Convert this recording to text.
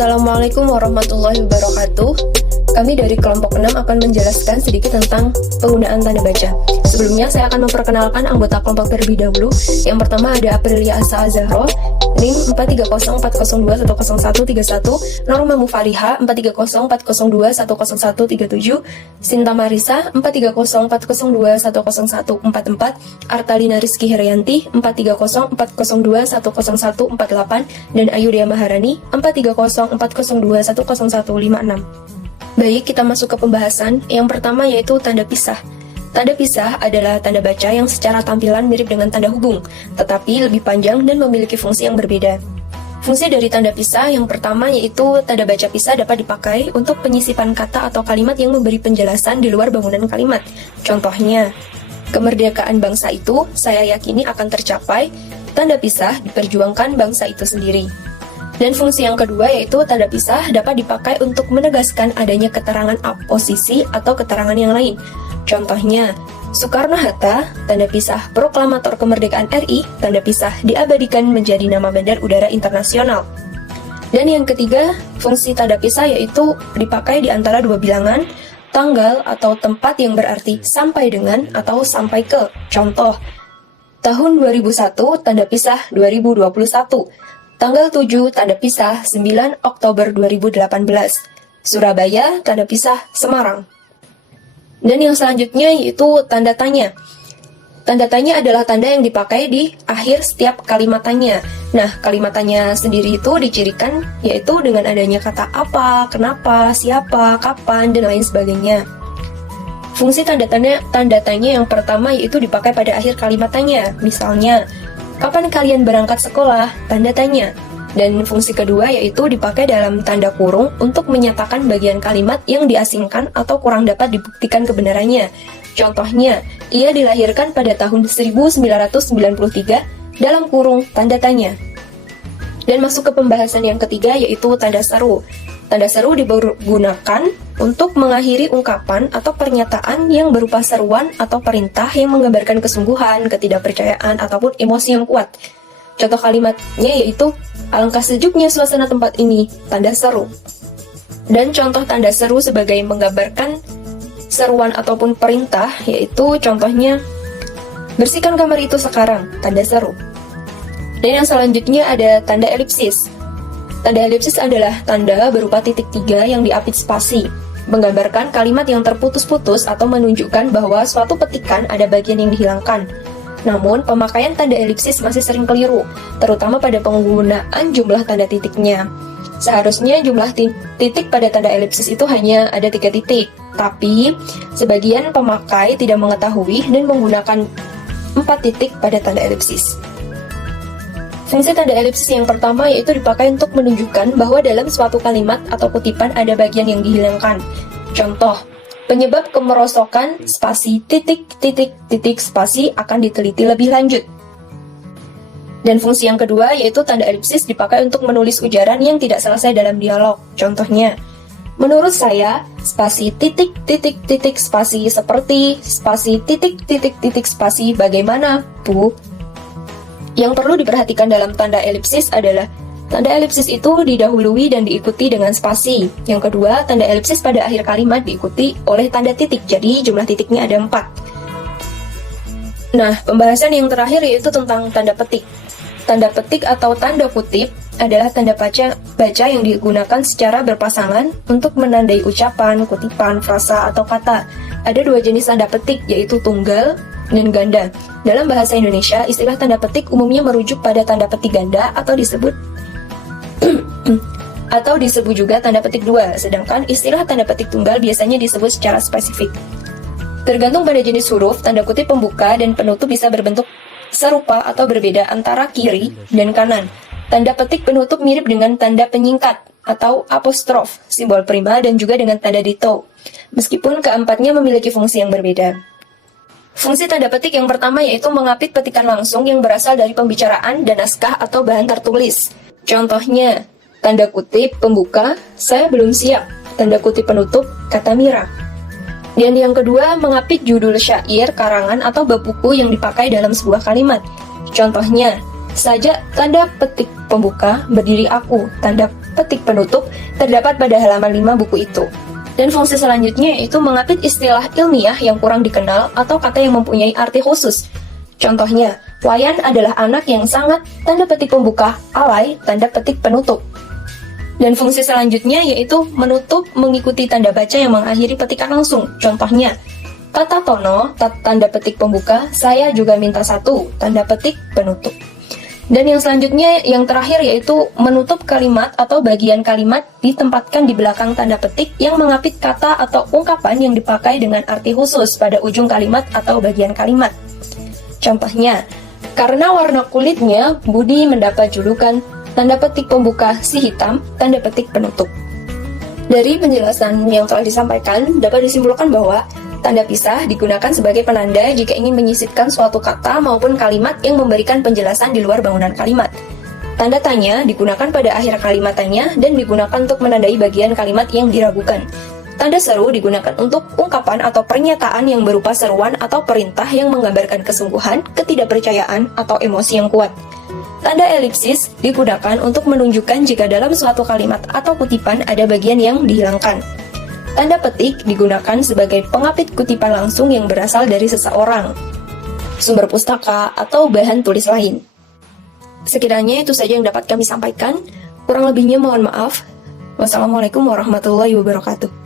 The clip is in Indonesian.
Assalamualaikum warahmatullahi wabarakatuh. Kami dari kelompok 6 akan menjelaskan sedikit tentang penggunaan tanda baca. Sebelumnya saya akan memperkenalkan anggota kelompok terlebih dahulu. Yang pertama ada Aprilia Asa Zahro, NIM 43040210131, Norma Mufariha 43040210137, Sinta Marisa 43040210144, Artalina Rizky Herianti 43040210148, dan Ayudhya Maharani 43040210156. Baik, kita masuk ke pembahasan. Yang pertama yaitu tanda pisah. Tanda pisah adalah tanda baca yang secara tampilan mirip dengan tanda hubung, tetapi lebih panjang dan memiliki fungsi yang berbeda. Fungsi dari tanda pisah yang pertama yaitu tanda baca pisah dapat dipakai untuk penyisipan kata atau kalimat yang memberi penjelasan di luar bangunan kalimat. Contohnya, kemerdekaan bangsa itu saya yakini akan tercapai, tanda pisah diperjuangkan bangsa itu sendiri. Dan fungsi yang kedua yaitu tanda pisah dapat dipakai untuk menegaskan adanya keterangan posisi atau keterangan yang lain. Contohnya, Soekarno-Hatta, tanda pisah proklamator kemerdekaan RI, tanda pisah diabadikan menjadi nama bandar udara internasional. Dan yang ketiga, fungsi tanda pisah yaitu dipakai di antara dua bilangan, tanggal atau tempat yang berarti sampai dengan atau sampai ke. Contoh, tahun 2001, tanda pisah 2021. Tanggal 7, tanda pisah 9 Oktober 2018. Surabaya, tanda pisah Semarang. Dan yang selanjutnya yaitu tanda tanya. Tanda tanya adalah tanda yang dipakai di akhir setiap kalimat tanya. Nah, kalimat tanya sendiri itu dicirikan yaitu dengan adanya kata apa, kenapa, siapa, kapan, dan lain sebagainya. Fungsi tanda tanya yang pertama yaitu dipakai pada akhir kalimat tanya. Misalnya, kapan kalian berangkat sekolah? Tanda tanya. Dan fungsi kedua yaitu dipakai dalam tanda kurung untuk menyatakan bagian kalimat yang diasingkan atau kurang dapat dibuktikan kebenarannya. Contohnya, ia dilahirkan pada tahun 1993 dalam kurung tanda tanya. Dan masuk ke pembahasan yang ketiga yaitu tanda seru. Tanda seru digunakan untuk mengakhiri ungkapan atau pernyataan yang berupa seruan atau perintah yang menggambarkan kesungguhan, ketidakpercayaan, ataupun emosi yang kuat. Contoh kalimatnya yaitu, alangkah sejuknya suasana tempat ini, tanda seru. Dan contoh tanda seru sebagai menggambarkan seruan ataupun perintah yaitu contohnya, bersihkan kamar itu sekarang, tanda seru. Dan yang selanjutnya ada tanda elipsis. Tanda elipsis adalah tanda berupa titik 3 yang diapit spasi, menggambarkan kalimat yang terputus-putus atau menunjukkan bahwa suatu petikan ada bagian yang dihilangkan. Namun, pemakaian tanda elipsis masih sering keliru, terutama pada penggunaan jumlah tanda titiknya. Seharusnya jumlah titik pada tanda elipsis itu hanya ada 3 titik, tapi sebagian pemakai tidak mengetahui dan menggunakan 4 titik pada tanda elipsis. Fungsi tanda elipsis yang pertama yaitu dipakai untuk menunjukkan bahwa dalam suatu kalimat atau kutipan ada bagian yang dihilangkan. Contoh, penyebab kemerosokan spasi titik spasi akan diteliti lebih lanjut. Dan fungsi yang kedua yaitu tanda elipsis dipakai untuk menulis ujaran yang tidak selesai dalam dialog. Contohnya, menurut saya, spasi titik spasi seperti spasi titik spasi bagaimana, Bu? Yang perlu diperhatikan dalam tanda elipsis adalah tanda elipsis itu didahului dan diikuti dengan spasi. Yang kedua, tanda elipsis pada akhir kalimat diikuti oleh tanda titik, jadi jumlah titiknya ada 4. Nah, pembahasan yang terakhir yaitu tentang tanda petik. Tanda petik atau tanda kutip adalah tanda baca yang digunakan secara berpasangan untuk menandai ucapan, kutipan, frasa, atau kata. Ada 2 jenis tanda petik, yaitu tunggal dan ganda. Dalam bahasa Indonesia, istilah tanda petik umumnya merujuk pada tanda petik ganda atau disebut juga tanda petik 2, sedangkan istilah tanda petik tunggal biasanya disebut secara spesifik. Tergantung pada jenis huruf, tanda kutip pembuka dan penutup bisa berbentuk serupa atau berbeda antara kiri dan kanan. Tanda petik penutup mirip dengan tanda penyingkat atau apostrof, simbol prima, dan juga dengan tanda dito, meskipun keempatnya memiliki fungsi yang berbeda. Fungsi tanda petik yang pertama yaitu mengapit petikan langsung yang berasal dari pembicaraan dan naskah atau bahan tertulis. Contohnya, tanda kutip pembuka, saya belum siap, tanda kutip penutup, kata Mira. Dan yang kedua, mengapit judul syair, karangan, atau bab buku yang dipakai dalam sebuah kalimat. Contohnya, saja tanda petik pembuka, berdiri aku, tanda petik penutup terdapat pada halaman 5 buku itu. Dan fungsi selanjutnya yaitu mengapit istilah ilmiah yang kurang dikenal atau kata yang mempunyai arti khusus. Contohnya, Wayan adalah anak yang sangat tanda petik pembuka, alay tanda petik penutup. Dan fungsi selanjutnya yaitu menutup mengikuti tanda baca yang mengakhiri petikan langsung. Contohnya, kata Tono, tanda petik pembuka, saya juga minta satu, tanda petik penutup. Dan yang selanjutnya, yang terakhir yaitu menutup kalimat atau bagian kalimat ditempatkan di belakang tanda petik yang mengapit kata atau ungkapan yang dipakai dengan arti khusus pada ujung kalimat atau bagian kalimat. Contohnya, karena warna kulitnya, Budi mendapat julukan tanda petik pembuka si hitam, tanda petik penutup. Dari penjelasan yang telah disampaikan, dapat disimpulkan bahwa tanda pisah digunakan sebagai penanda jika ingin menyisipkan suatu kata maupun kalimat yang memberikan penjelasan di luar bangunan kalimat. Tanda tanya digunakan pada akhir kalimat tanya dan digunakan untuk menandai bagian kalimat yang diragukan. Tanda seru digunakan untuk ungkapan atau pernyataan yang berupa seruan atau perintah yang menggambarkan kesungguhan, ketidakpercayaan, atau emosi yang kuat. Tanda elipsis digunakan untuk menunjukkan jika dalam suatu kalimat atau kutipan ada bagian yang dihilangkan. Tanda petik digunakan sebagai pengapit kutipan langsung yang berasal dari seseorang, sumber pustaka, atau bahan tulis lain. Sekiranya itu saja yang dapat kami sampaikan. Kurang lebihnya mohon maaf. Wassalamualaikum warahmatullahi wabarakatuh.